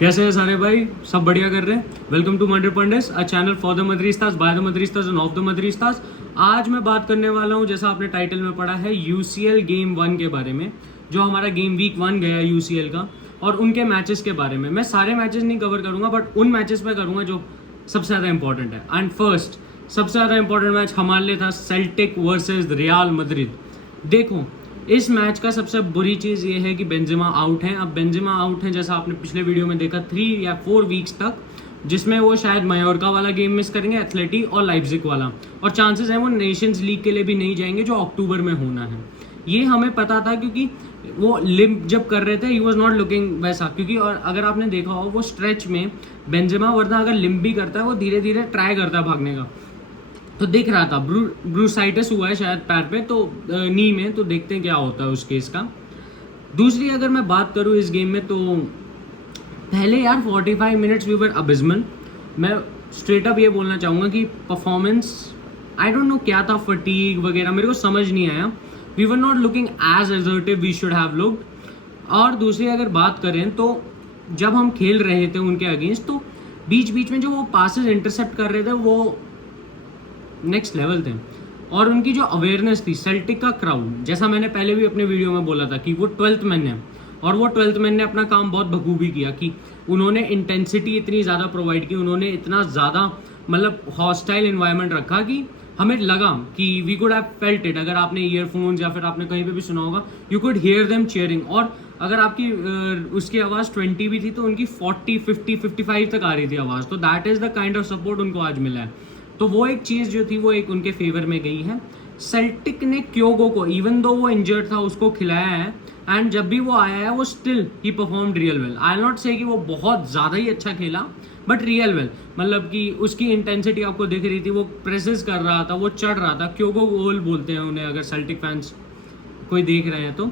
कैसे हैं सारे भाई? सब बढ़िया कर रहे हैं। Welcome to Madrid pundits, a channel for the Madridistas, by the Madridistas and of the Madridistas. आज मैं बात करने वाला हूं, जैसा आपने टाइटल में पढ़ा है, यूसीएल गेम 1 के बारे में, जो हमारा गेम वीक 1 गया यूसीएल का, और उनके मैचेस के बारे में। मैं सारे मैचेस नहीं कवर करूंगा, बट उन मैचेस पे करूंगा जो सबसे ज़्यादा इंपॉर्टेंट है। एंड फर्स्ट, सबसे ज़्यादा इंपॉर्टेंट मैच हमारे लिए था सेल्टिक वर्सेज रियल मैड्रिड। देखो, इस मैच का सबसे बुरी चीज़ ये है कि बेंजेमा आउट है। अब बेंजेमा आउट है, जैसा आपने पिछले वीडियो में देखा, 3 या 4 वीक्स तक, जिसमें वो शायद मायोर्का वाला गेम मिस करेंगे, एथलेटी और लाइप्जिग वाला, और चांसेस हैं वो नेशंस लीग के लिए भी नहीं जाएंगे, जो अक्टूबर में होना है। ये हमें पता था, क्योंकि वो लिम्प जब कर रहे थे, ही वॉज नॉट लुकिंग वैसा, क्योंकि और अगर आपने देखा हो वो स्ट्रेच में बेंजेमा, वरना अगर लिम्प भी करता है, वो धीरे धीरे ट्राई करता है भागने का, तो दिख रहा था। ब्रूसाइटिस हुआ है शायद पैर पे, तो नी में, तो देखते हैं क्या होता है उस केस का। दूसरी अगर मैं बात करूँ इस गेम में, तो पहले यार 45 मिनट्स वी वर अबिस्मल। मैं स्ट्रेट अप ये बोलना चाहूँगा कि परफॉर्मेंस, आई डोंट नो क्या था, फटीग वगैरह मेरे को समझ नहीं आया। We were not looking as assertive we should have looked. और दूसरी अगर बात करें, तो जब हम खेल रहे थे उनके अगेंस्ट, तो बीच बीच में जो वो पासेस इंटरसेप्ट कर रहे थे, वो नेक्स्ट लेवल थे। और उनकी जो अवेयरनेस थी, सेल्टिक का क्राउड, जैसा मैंने पहले भी अपने वीडियो में बोला था कि वो 12th मैन है, और वो 12th मैन ने अपना काम बहुत बखूबी किया कि उन्होंने इंटेंसिटी इतनी ज़्यादा प्रोवाइड की, उन्होंने इतना ज़्यादा मतलब हॉस्टाइल इन्वायरमेंट रखा कि हमें लगा कि we could have felt it. अगर आपने ईयरफोन्स या फिर आपने कहीं पे भी सुना होगा, you could hear them cheering. और अगर आपकी उसकी आवाज़ 20 भी थी, तो उनकी 40, 50, 55 तक आ रही थी आवाज़। तो that is the kind of support उनको आज मिला है। तो वो एक चीज़ जो थी, वो एक उनके फेवर में गई है। सेल्टिक ने क्योगो को, इवन दो वो इंजर्ड था, उसको खिलाया है, एंड जब भी वो आया है, वो still he performed real well. I not से कि वो बहुत ज़्यादा ही अच्छा खेला, बट रियल वेल, मतलब कि उसकी इंटेंसिटी आपको दिख रही थी, वो प्रेसेस कर रहा था, वो चढ़ रहा था। क्योगो गोल बोलते हैं उन्हें, अगर सेल्टिक फैंस कोई देख रहे हैं तो,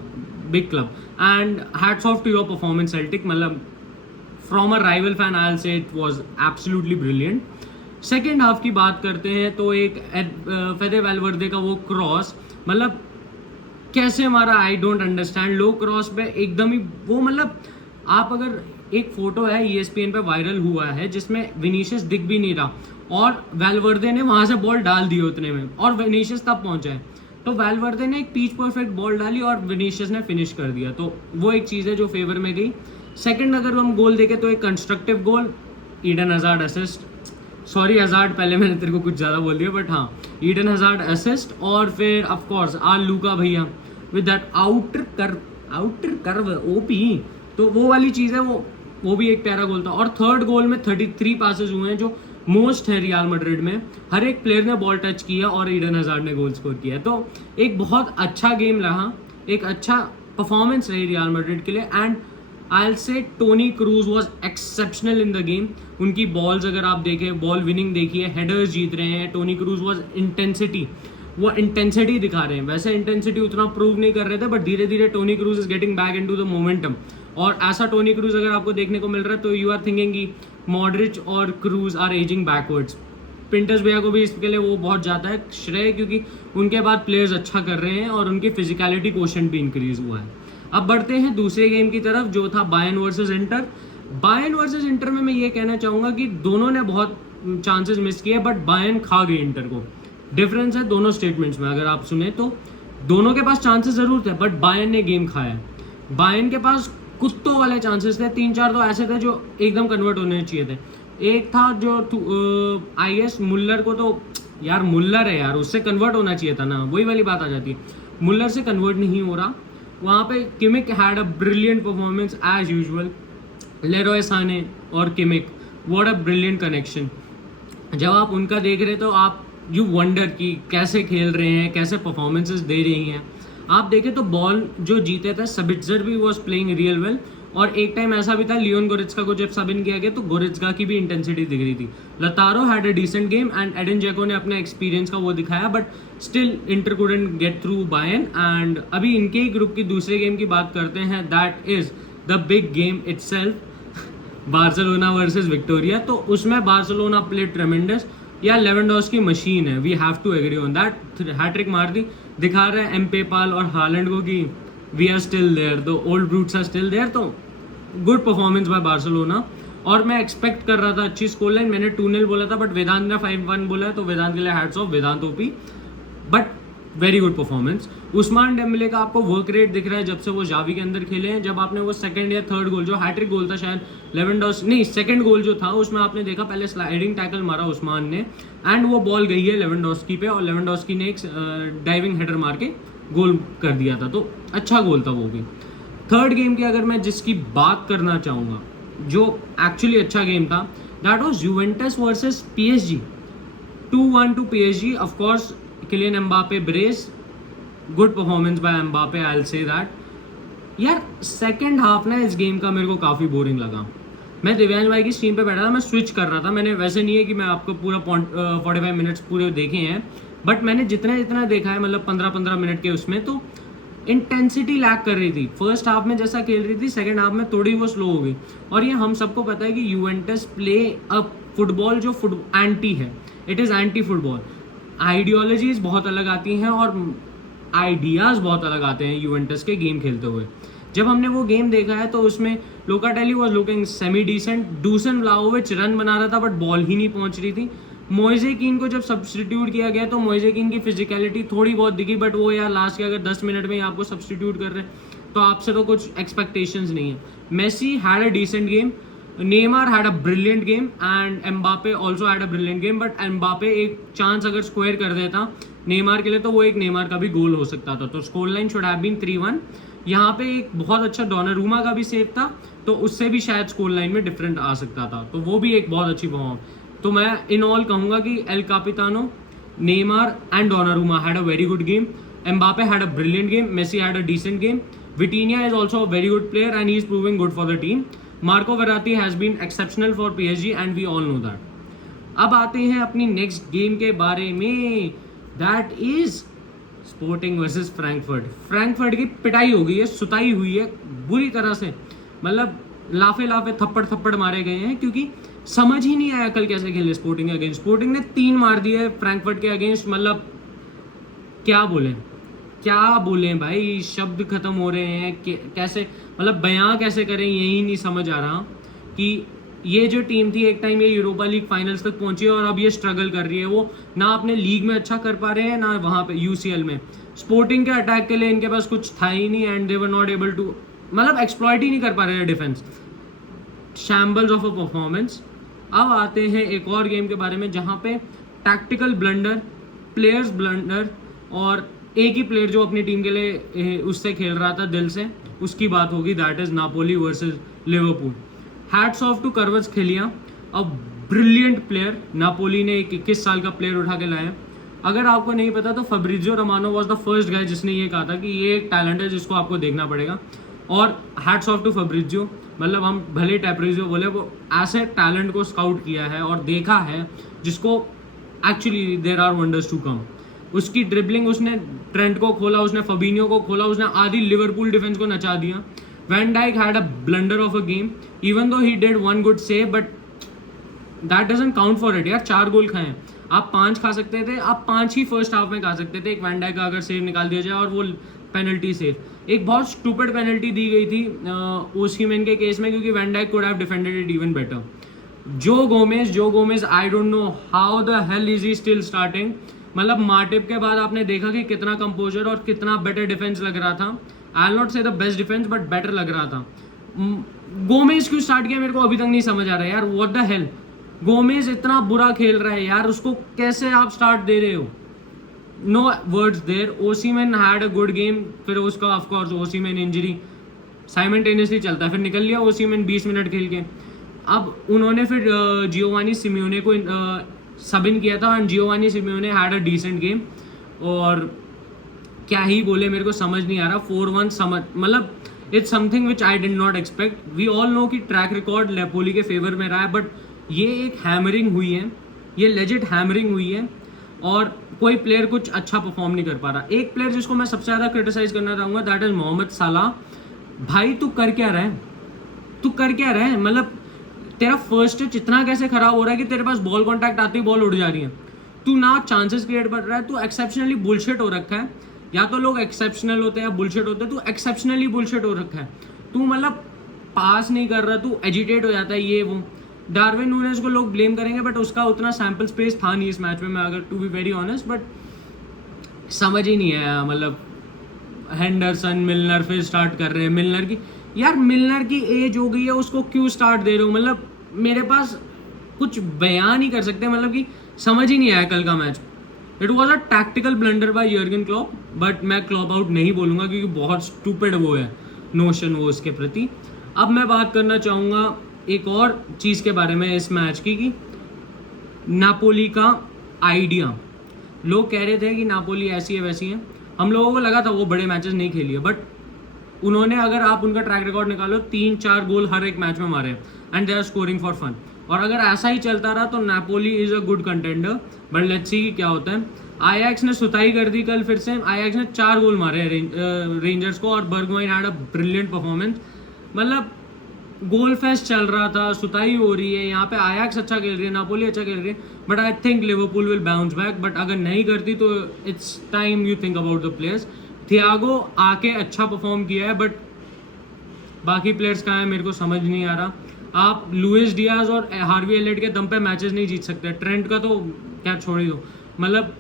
big club. And hats off to your performance Celtic, मतलब from a rival fan I will say it was absolutely brilliant. Second half की बात करते हैं, तो एक फेदे वैल्वर्दे का वो क्रॉस, मतलब कैसे मारा, I don't understand. Low cross पे एकदम ही वो, मतलब आप अगर, एक फोटो है ESPN पे वायरल हुआ है, जिसमें विनीशियस दिख भी नहीं रहा, और वैल्वर्दे ने वहां से बॉल डाल दी उतने में, और विनीशियस तब पहुंचा है। तो वैल्वर्दे ने एक पिच परफेक्ट बॉल डाली और विनीशियस ने फिनिश कर दिया। तो वो एक चीज़ है जो फेवर में गई। सेकेंड अगर हम गोल देखें, तो एक constructive goal, Eden Hazard assist, sorry Hazard, पहले मैंने तेरे को कुछ ज़्यादा बोल दिया, बट हाँ, ईडन हज़ार्ड असिस्ट। और फिर ऑफ कोर्स लूका भैया with that outer curve OP, तो वो वाली चीज़ है, वो भी एक प्यारा गोल था। और थर्ड गोल में 33 पासेस हुए हैं, जो मोस्ट है रियल मैड्रिड में। हर एक प्लेयर ने बॉल टच किया, और ईडन हज़ार्ड ने गोल स्कोर किया। तो एक बहुत अच्छा गेम रहा, एक अच्छा परफॉर्मेंस रही रियल मैड्रिड के लिए। And I'll say Toni Kroos was exceptional in the game. उनकी बॉल्स अगर आप देखें, बॉल विनिंग देखिए, हेडर्स जीत रहे हैं। टोनी क्रूज वॉज वो इंटेंसिटी दिखा रहे हैं। वैसे इंटेंसिटी उतना प्रूव नहीं कर रहे थे, बट धीरे धीरे Toni Kroos is getting back into the momentum. और ऐसा टोनी क्रूज अगर आपको देखने को मिल रहा है, तो यू आर थिंकिंग कि मॉडरिच और क्रूज आर एजिंग बैकवर्ड्स। पिंटर्स भैया को भी इसके लिए वो बहुत जाता है श्रेय, क्योंकि उनके बाद प्लेयर्स अच्छा कर रहे हैं, और उनकी फिजिकलिटी कोशेंट भी इंक्रीज हुआ है। अब बढ़ते हैं दूसरे गेम की तरफ, जो था Bayern versus inter. Bayern versus inter में मैं ये कहना चाहूँगा कि दोनों ने बहुत चांसेस मिस किए, बट बायर्न खा गई इंटर को। डिफरेंस है दोनों स्टेटमेंट्स में, अगर आप सुने तो दोनों के पास चांसेस जरूर थे, बट बायर्न ने गेम खाया। बायर्न के पास कुत्तों वाले चांसेस थे, 3-4 तो ऐसे थे जो एकदम कन्वर्ट होने चाहिए थे। एक था जो आई गेस मुल्लर को, तो यार मुल्लर है यार, उससे कन्वर्ट होना चाहिए था ना, वही वाली बात आ जाती है। मुल्लर से कन्वर्ट नहीं हो रहा। वहाँ पे Kimmich had a brilliant performance as usual. Leroy Sane और Kimmich, what a brilliant connection. जब आप उनका देख रहे, तो आप यू वंडर कि कैसे खेल रहे हैं, कैसे परफॉर्मेंसेस दे रही हैं। आप देखें तो बॉल जो जीते थे, सबिट्जर भी वॉज प्लेइंग रियल वेल। और एक टाइम ऐसा भी था, लियोन गोरेत्स्का को जब सब इन किया गया, तो गोरेत्स्का की भी इंटेंसिटी दिख रही थी। Lautaro had a decent game, and Edin Dzeko ने अपने एक्सपीरियंस का वो दिखाया, but still Inter couldn't get through Bayern. And अभी इनके ही ग्रुप की दूसरे गेम की बात करते हैं, that is the big game itself, Barcelona versus Victoria. तो उसमें बार्सिलोना प्लेड ट्रेमेंडस, या लेवेंडोव्स्की मशीन है, we have to agree on that. Hat trick मार दी, दिखा रहे हैं एम्पेपाल और हालैंड को कि we are still there, the old brutes are still there. तो गुड परफॉर्मेंस बाय बार्सिलोना, और मैं एक्सपेक्ट कर रहा था अच्छी स्कोर लाइन। मैंने 2-0 बोला था, बट वेदांत ने 5-1 बोला है, तो वेदांत के लिए hats off, Vedant OP, but very good performance. Ousmane Dembele का आपको वर्क रेट दिख रहा है जब से वो जावी के अंदर खेले हैं। जब आपने वो सेकंड या थर्ड गोल, जो हैट्रिक गोल था शायद, लेवेंडोस्की नहीं, सेकंड गोल जो था उसमें आपने देखा पहले स्लाइडिंग टैकल मारा उस्मान ने, एंड वो बॉल गई है लेवेंडोस्की पे, और लेवेंडोस्की ने एक डाइविंग हेडर मार के गोल कर दिया था, तो अच्छा गोल था वो भी। थर्ड गेम की अगर मैं जिसकी बात करना चाहूँगा जो एक्चुअली अच्छा गेम था, that was Juventus versus PSG, 2-1 to PSG. Of course Kylian Mbappe brace, good performance by Mbappe, I will say that. यार सेकंड हाफ ना इस गेम का मेरे को काफ़ी बोरिंग लगा। मैं दिव्यांश भाई की स्ट्रीम पे बैठा था, मैं स्विच कर रहा था, मैंने वैसे नहीं है कि मैं आपको पूरा 45 मिनट्स पूरे देखे हैं, बट मैंने जितना देखा है, मतलब 15-15 मिनट के उसमें, तो इंटेंसिटी लैक कर रही थी। फर्स्ट हाफ में जैसा खेल रही थी, सेकंड हाफ में थोड़ी वो स्लो हो गई। और ये हम सबको पता है कि यूवेंटस प्ले अ फुटबॉल जो एंटी है, it is anti football. Ideologies बहुत अलग आती हैं और आइडियाज़ बहुत अलग आते हैं यूवेंटस के गेम खेलते हुए। जब हमने वो गेम देखा है तो उसमें Locatelli was looking semi decent, Dusan Vlahovic run बना रहा था बट बॉल ही नहीं पहुंच रही थी। मोइजे कीन को जब सब्सटीट्यूट किया गया तो मोइजे कीन की फिजिकलिटी थोड़ी बहुत दिखी, बट वो यार लास्ट के अगर 10 मिनट में ही आपको सब्सटीट्यूट कर रहे हैं तो आपसे तो कुछ एक्सपेक्टेशंस नहीं है। Messi had a decent game, Neymar had a brilliant game, and Mbappe also had a brilliant game, but Mbappe एक चांस अगर स्क्वायर कर देता नेमार के लिए तो वो एक नेमार का भी गोल हो सकता था। तो score line should have been 3-1। यहाँ पे एक बहुत अच्छा डोनारूमा का भी सेव था, तो उससे भी शायद स्कोर लाइन में डिफरेंट आ सकता था, तो वो भी एक बहुत अच्छी परफॉर्म। तो मैं इन ऑल कहूँगा कि El Capitano, Neymar and Donnarumma had a very good game, Mbappe had a brilliant game, Messi had a decent game, Vitinha is also a very good player and he is proving good for the team, Marco Verratti has been exceptional for PSG and we all know that. अब आते हैं अपनी next game के बारे में, that is Sporting versus Frankfurt. Frankfurt की पिटाई हो गई है, सुताई हुई है बुरी तरह से, मतलब लाफे लाफे थप्पड़ मारे गए हैं, क्योंकि समझ ही नहीं आया कल कैसे खेले स्पोर्टिंग के अगेंस्ट। स्पोर्टिंग ने 3 मार दिए फ्रैंकफर्ट के अगेंस्ट, मतलब क्या बोले भाई, शब्द खत्म हो रहे हैं कैसे, मतलब बयां कैसे करें यही नहीं समझ आ रहा कि ये जो टीम थी एक टाइम ये यूरोपा लीग फाइनल्स तक पहुंची है और अब ये स्ट्रगल कर रही है। वो ना अपने लीग में अच्छा कर पा रहे हैं ना वहाँ पे यूसीएल में। स्पोर्टिंग के अटैक के लिए इनके पास कुछ था ही नहीं and they were not able to, मतलब एक्सप्लॉइट ही नहीं कर पा रहे हैं defence. Shambles of a performance. अब आते हैं एक और गेम के बारे में जहाँ पे टैक्टिकल ब्लंडर, प्लेयर्स ब्लंडर, और एक ही प्लेयर जो अपनी टीम के लिए उससे खेल रहा था दिल से, उसकी बात होगी, that is Napoli versus Liverpool. Hats off to Kvaratskhelia, a brilliant player. Napoli ने एक 21 साल का प्लेयर उठा के लाया। अगर आपको नहीं पता तो Fabrizio Romano was the first guy जिसने ये कहा था कि ये एक टैलेंट है जिसको आपको देखना पड़ेगा, और हैट्स ऑफ टू फब्रिजियो। मतलब हम भले टैप्रिजियो बोले, वो ऐसे टैलेंट को स्काउट किया है और देखा है जिसको actually there are wonders to come. उसकी ड्रिबलिंग, उसने ट्रेंट को खोला, उसने फबीनियो को खोला, उसने आधी लिवरपूल डिफेंस को नचा दिया। Van Dijk had a blunder of a game, even though he did 1 good save, but that doesn't count for it. यार 4 गोल खाए, आप 5 खा सकते थे, आप 5 ही फर्स्ट हाफ में खा सकते थे। एक वैन डाइक का अगर सेव निकाल दिया जाए और वो पेनल्टी सेव, एक बहुत स्टूपिड पेनल्टी दी गई थी ओसिमेन के केस में, क्योंकि Van Dijk could have defended it even better. Joe Gomez I don't know how the hell is he still starting. मतलब मार्टिप के बाद आपने देखा कि कितना कंपोजर और कितना बेटर डिफेंस लग रहा था। आई विल नॉट से the best defence but better लग रहा था। गोमेज क्यों स्टार्ट किया मेरे को अभी तक नहीं समझ आ रहा है यार, व्हाट द हेल। गोमेज इतना बुरा खेल रहा है यार, उसको कैसे आप स्टार्ट दे रहे हो? No words there. Osimhen had a good game, फिर उसका of course Osimhen injury simultaneously चलता है, फिर निकल लिया ओसीमैन 20 मिनट खेल के। अब उन्होंने फिर जियोवानी सिमियोने को सब इन किया था, and Giovanni Simeone had a decent game. और क्या ही बोले, मेरे को समझ नहीं आ रहा। 4-1 समझ, मतलब it's something which I did not expect. We all know कि ट्रैक रिकॉर्ड नेपोली के फेवर में रहा है, बट ये एक हैमरिंग हुई है, ये लेजिट हैमरिंग हुई है, और कोई प्लेयर कुछ अच्छा परफॉर्म नहीं कर पा रहा। एक प्लेयर जिसको मैं सबसे ज़्यादा क्रिटिसाइज करना चाहूँगा, दैट इज मोहम्मद सलाह। भाई तू कर क्या रहा है? मतलब तेरा फर्स्ट टच इतना कैसे खराब हो रहा है कि तेरे पास बॉल कॉन्टैक्ट आती है बॉल उड़ जा रही है, तू ना चांसेस क्रिएट कर रहा है, तू एक्सेप्शनली बुलशिट हो रखा है। या तो लोग एक्सेप्शनल होते हैं या बुलशिट होते हैं, तू एक्सेप्शनली बुलशिट हो रखा है। तू मतलब पास नहीं कर रहा, तू एजिटेट हो जाता है, ये वो। डार्विन नूनेज को लोग ब्लेम करेंगे बट उसका उतना सैम्पल स्पेस था नहीं इस मैच में, मैं अगर to be very honest, but समझ ही नहीं आया। मतलब हेंडरसन, मिलनर फिर स्टार्ट कर रहे हैं। मिलनर की यार, मिलनर की एज हो गई है, उसको क्यों स्टार्ट दे रहे हो? मतलब मेरे पास कुछ बयान नहीं कर सकते, मतलब कि समझ ही नहीं आया कल का match. It was a tactical blunder by Jurgen Klopp, but मैं क्लॉप आउट नहीं बोलूँगा क्योंकि बहुत स्टूपिड वो है नोशन वो उसके प्रति। अब मैं बात करना चाहूँगा एक और चीज़ के बारे में इस मैच की, कि नापोली का आइडिया। लोग कह रहे थे कि नापोली ऐसी है वैसी है, हम लोगों को लगा था वो बड़े मैचेस नहीं खेली है, बट उन्होंने, अगर आप उनका ट्रैक रिकॉर्ड निकालो, 3-4 गोल हर एक मैच में मारे and they are scoring for fun. और अगर ऐसा ही चलता रहा तो Napoli is a good contender, but let's see क्या होता है। आयाक्स ने सुताई कर दी कल फिर से। आयाक्स ने 4 गोल मारे रेंजर्स को, और बर्गवाइन हैड अ ब्रिलियंट परफॉर्मेंस। मतलब गोल फेस्ट चल रहा था, सुताई हो रही है यहाँ पे, आयाक्स अच्छा खेल रही है, नापोली अच्छा खेल रही है, but I think Liverpool will bounce back. But अगर नहीं करती तो it's time you think about the players. Thiago आके अच्छा परफॉर्म किया है, बट बाकी प्लेयर्स कहाँ है मेरे को समझ नहीं आ रहा। आप लुइस डियाज और हार्वी एलियट के दम पे मैचेस नहीं जीत सकते। ट्रेंट का तो क्या छोड़ ही दो, मतलब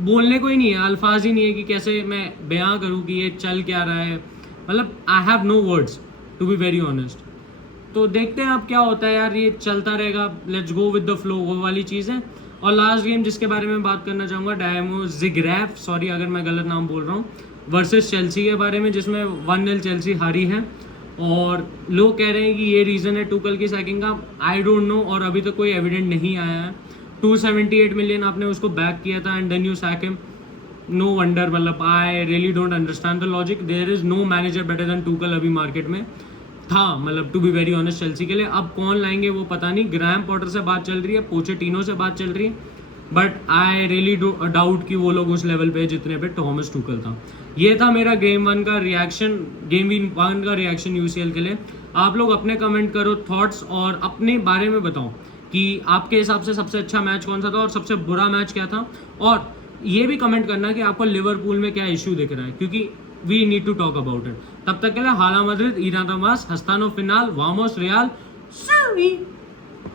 बोलने को ही नहीं है, अल्फाज ही नहीं है कि कैसे मैं बयां करूँ कि ये चल क्या रहा है। मतलब I have no words to be very honest. तो देखते हैं अब क्या होता है यार, ये चलता रहेगा, let's go with the flow, वो वाली चीज़ है। और लास्ट गेम जिसके बारे में बात करना चाहूँगा, डायमो ज़िग्रैफ, सॉरी अगर मैं गलत नाम बोल रहा हूँ, वर्सेस चेल्सी के बारे में, जिसमें 1-0 चेल्सी हारी है। और लोग कह रहे हैं कि ये रीज़न है टूकल की सैकिंग का, आई डोंट नो, और अभी तक कोई एविडेंट नहीं आया है। 278 मिलियन आपने उसको बैक किया था and then you sack him, no wonder. मतलब I really don't understand the logic. There is no manager better than Tuchel अभी मार्केट में था, मतलब to be very honest Chelsea के लिए। अब कौन लाएंगे वो पता नहीं। ग्राहम पॉटर से बात चल रही है, पोचेटिनो से बात चल रही है, बट आई रियली डाउट कि वो लोग उस लेवल पे जितने पे थॉमस टूकल था। ये था मेरा गेम 1 का रिएक्शन, गेम 1 का रिएक्शन यूसीएल के लिए। आप लोग अपने कमेंट करो थॉट्स, और अपने बारे में बताओ कि आपके हिसाब से सबसे अच्छा मैच कौन सा था और सबसे बुरा मैच क्या था। और ये भी कमेंट करना कि आपको लिवरपूल में क्या इशू दिख रहा है, क्योंकि we need to talk about it. तब तक के लिए हाला मद्रिद, ईरादा मास, हस्तानो फिनाल, वामोस रियाल,